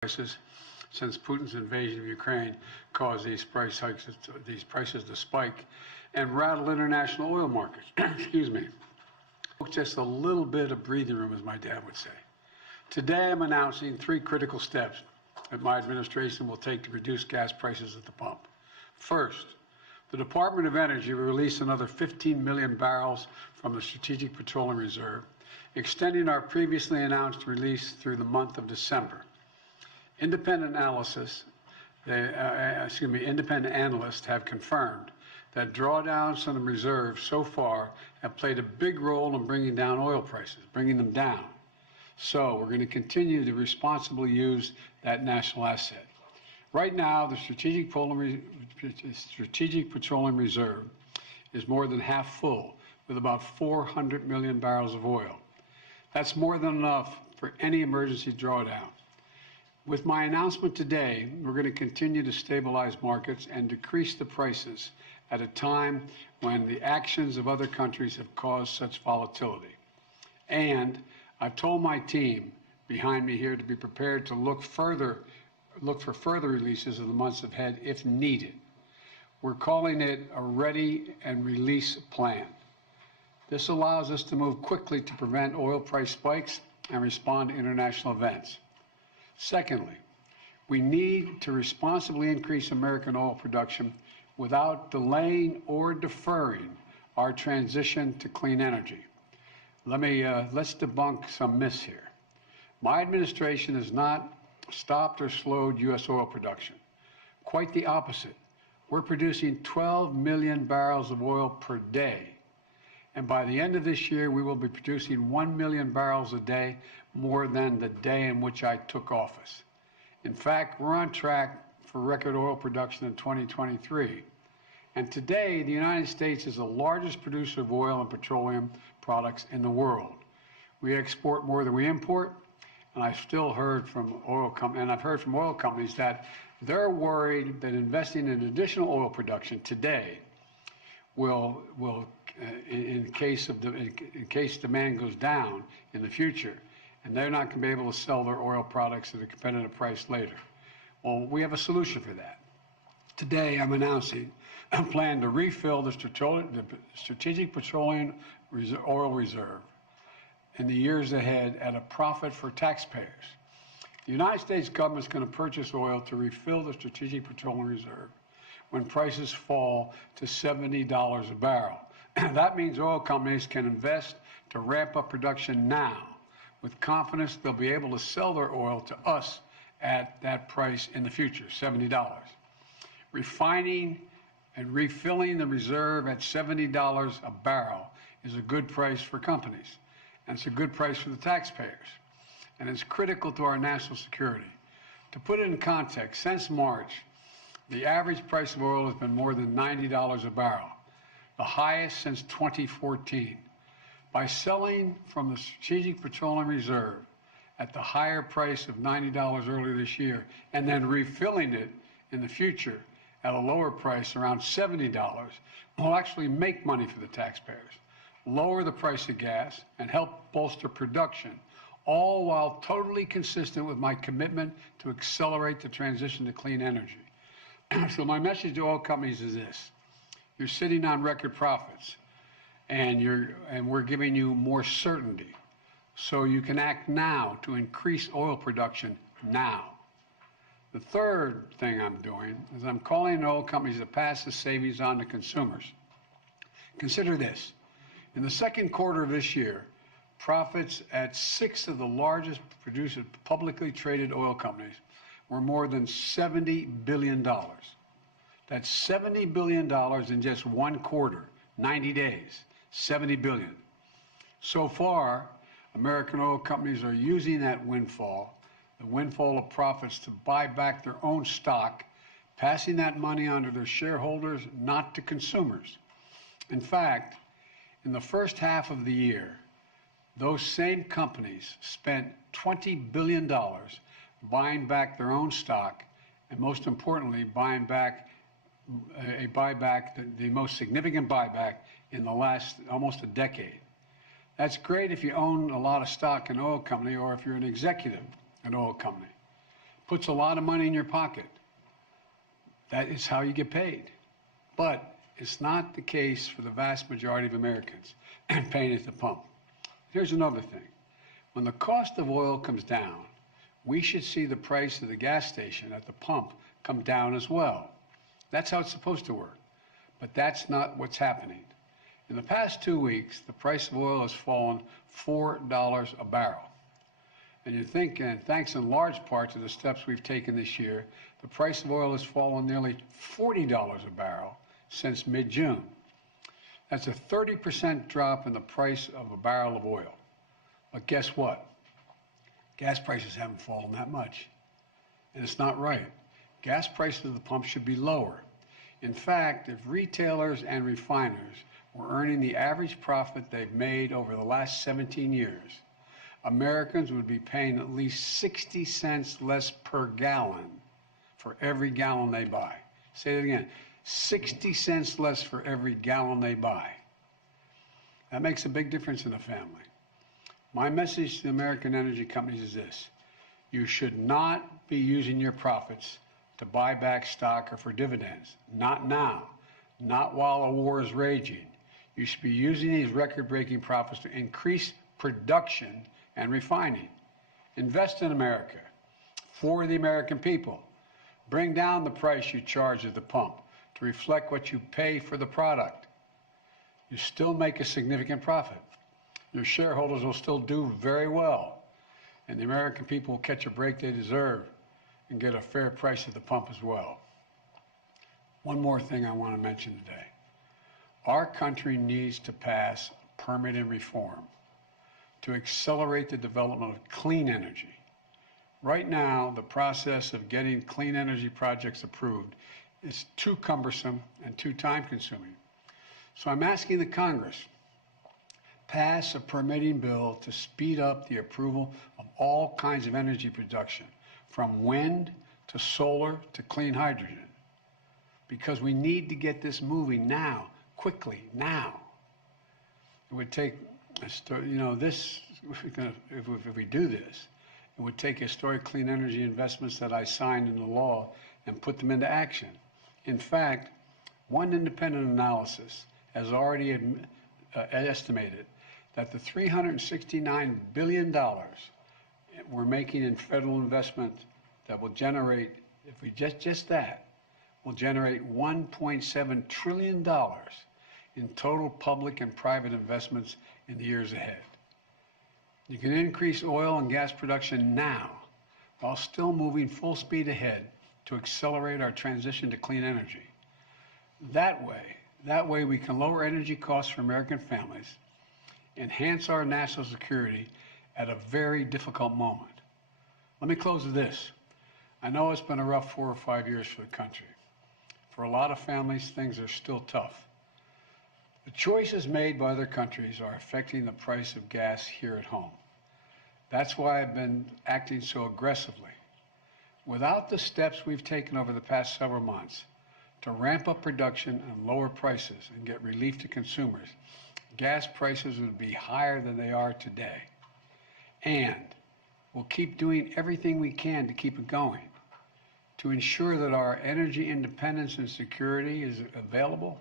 prices since Putin's invasion of Ukraine caused these price hikes, these prices to spike and rattle international oil markets. Excuse me. Just a little bit of breathing room, as my dad would say. Today, I'm announcing 3 critical steps that my administration will take to reduce gas prices at the pump. First, the Department of Energy will release another 15 million barrels from the Strategic Petroleum Reserve, extending our previously announced release through the month of December. Independent analysts have confirmed that drawdowns from the reserve so far have played a big role in bringing down oil prices, bringing them down. So we're going to continue to responsibly use that national asset. Right now, the Strategic Petroleum Reserve is more than half full, with about 400 million barrels of oil. That's more than enough for any emergency drawdown. With my announcement today, we're going to continue to stabilize markets and decrease the prices at a time when the actions of other countries have caused such volatility. And I've told my team behind me here to be prepared to look for further releases in the months ahead if needed. We're calling it a ready and release plan. This allows us to move quickly to prevent oil price spikes and respond to international events. Secondly, we need to responsibly increase American oil production without delaying or deferring our transition to clean energy. Let's debunk some myths here. My administration has not stopped or slowed U.S. oil production. Quite the opposite. We're producing 12 million barrels of oil per day. And by the end of this year, we will be producing 1 million barrels a day, more than the day in which I took office. In fact, we're on track for record oil production in 2023. And today, the United States is the largest producer of oil and petroleum products in the world. We export more than we import, and I've heard from oil companies that they're worried that investing in additional oil production today will in case demand goes down in the future, and they're not going to be able to sell their oil products at a competitive price later. Well, we have a solution for that. Today, I'm announcing a plan to refill the Strategic Petroleum Oil Reserve in the years ahead at a profit for taxpayers. The United States government is going to purchase oil to refill the Strategic Petroleum Reserve when prices fall to $70 a barrel. That means oil companies can invest to ramp up production now with confidence they'll be able to sell their oil to us at that price in the future, $70. Refining and refilling the reserve at $70 a barrel is a good price for companies, and it's a good price for the taxpayers, and it's critical to our national security. To put it in context, since March, the average price of oil has been more than $90 a barrel, the highest since 2014. By selling from the Strategic Petroleum Reserve at the higher price of $90 earlier this year, and then refilling it in the future at a lower price around $70, we'll actually make money for the taxpayers, lower the price of gas, and help bolster production, all while totally consistent with my commitment to accelerate the transition to clean energy. So my message to oil companies is this: you're sitting on record profits, and we're giving you more certainty, so you can act now to increase oil production now. The third thing I'm doing is I'm calling on oil companies to pass the savings on to consumers. Consider this: in the second quarter of this year, profits at 6 of the largest producers, publicly traded oil companies, were more than $70 billion. That's $70 billion in just one quarter, 90 days, $70 billion. So far, American oil companies are using that windfall, the windfall of profits, to buy back their own stock, passing that money on to their shareholders, not to consumers. In fact, in the first half of the year, those same companies spent $20 billion buying back their own stock, and most importantly, buying back the most significant buyback in the last almost a decade. That's great if you own a lot of stock in an oil company or if you're an executive in an oil company. puts a lot of money in your pocket. That is how you get paid. But it's not the case for the vast majority of Americans paying at the pump. Here's another thing. When the cost of oil comes down, we should see the price of the gas station at the pump come down as well. That's how it's supposed to work. But that's not what's happening. In the past 2 weeks, the price of oil has fallen $4 a barrel. And you think, and thanks in large part to the steps we've taken this year, the price of oil has fallen nearly $40 a barrel since mid-June. That's a 30% drop in the price of a barrel of oil. But guess what? Gas prices haven't fallen that much. And it's not right. Gas prices at the pump should be lower. In fact, if retailers and refiners were earning the average profit they've made over the last 17 years, Americans would be paying at least 60 cents less per gallon for every gallon they buy. Say it again, 60 cents less for every gallon they buy. That makes a big difference in a family. My message to the American energy companies is this: you should not be using your profits to buy back stock or for dividends. Not now, not while a war is raging. You should be using these record-breaking profits to increase production and refining. Invest in America for the American people. Bring down the price you charge at the pump to reflect what you pay for the product. You still make a significant profit. Your shareholders will still do very well, and the American people will catch a break they deserve and get a fair price at the pump as well. One more thing I want to mention today. Our country needs to pass permitting reform to accelerate the development of clean energy. Right now, the process of getting clean energy projects approved is too cumbersome and too time-consuming. So I'm asking the Congress, pass a permitting bill to speed up the approval of all kinds of energy production, from wind to solar to clean hydrogen, because we need to get this moving now, quickly, now. It would take, if we do this, it would take historic clean energy investments that I signed into law and put them into action. In fact, one independent analysis has already estimated that the $369 billion we're making in federal investment that will generate, if we just that, will generate $1.7 trillion in total public and private investments in the years ahead. You can increase oil and gas production now while still moving full speed ahead to accelerate our transition to clean energy. That way we can lower energy costs for American families, enhance our national security at a very difficult moment. Let me close with this. I know it's been a rough 4 or 5 years for the country. For a lot of families, things are still tough. The choices made by other countries are affecting the price of gas here at home. That's why I've been acting so aggressively. Without the steps we've taken over the past several months to ramp up production and lower prices and get relief to consumers, gas prices would be higher than they are today. And we'll keep doing everything we can to keep it going, to ensure that our energy independence and security is available,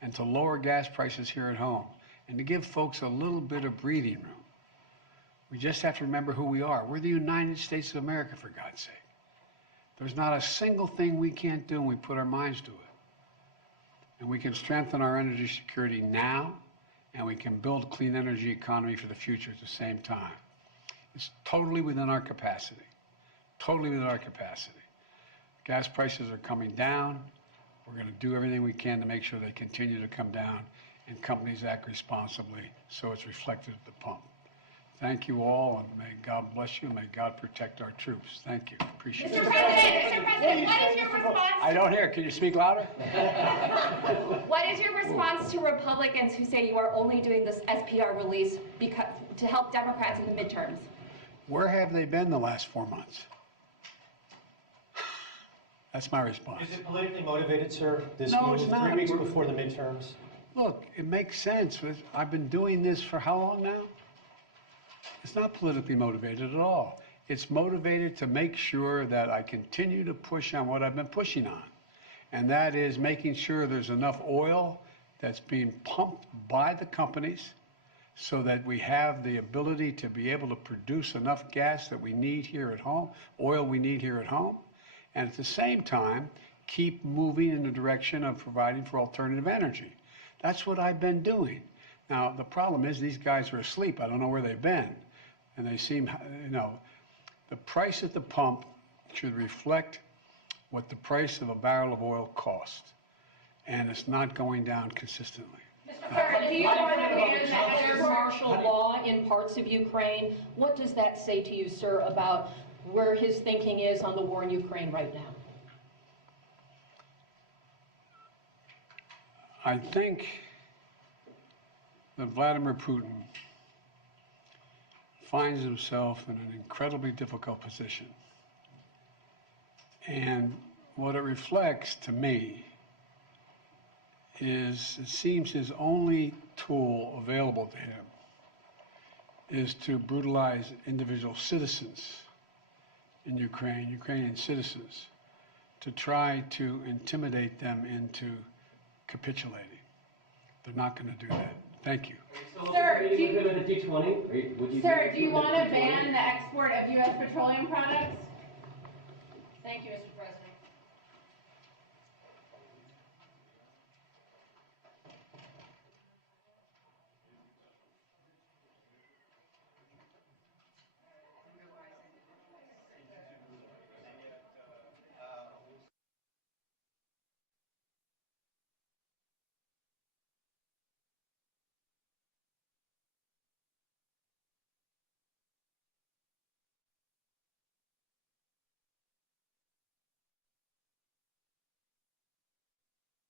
and to lower gas prices here at home, and to give folks a little bit of breathing room. We just have to remember who we are. We're the United States of America, for God's sake. There's not a single thing we can't do when we put our minds to it. And we can strengthen our energy security now, and we can build a clean energy economy for the future at the same time. It's totally within our capacity, totally within our capacity. Gas prices are coming down. We're going to do everything we can to make sure they continue to come down and companies act responsibly so it's reflected at the pump. Thank you all, and may God bless you, and may God protect our troops. Thank you. Appreciate it. Mr. President, what is your response? I don't hear. Can you speak louder? What is your response to Republicans who say you are only doing this SPR release because to help Democrats in the midterms? Where have they been the last 4 months? That's my response. Is it politically motivated, sir? This No, move it's not. 3 weeks before the midterms? Look, it makes sense. I've been doing this for how long now? It's not politically motivated at all. It's motivated to make sure that I continue to push on what I've been pushing on, and that is making sure there's enough oil that's being pumped by the companies so that we have the ability to be able to produce enough gas that we need here at home, oil we need here at home, and at the same time, keep moving in the direction of providing for alternative energy. That's what I've been doing. Now, the problem is these guys are asleep. I don't know where they've been. And they seem, the price at the pump should reflect what the price of a barrel of oil costs. And it's not going down consistently. Sir, do you want to ban the export martial law in parts of Ukraine? What does that say to you, sir, about where his thinking is on the war in Ukraine right now? I think that Vladimir Putin finds himself in an incredibly difficult position. And what it reflects to me is it seems his only tool available to him is to brutalize individual citizens in Ukraine, Ukrainian citizens, to try to intimidate them into capitulating. They're not going to do that. Thank you. Sir, do you want to ban the export of U.S. petroleum products? Thank you, Mr. President.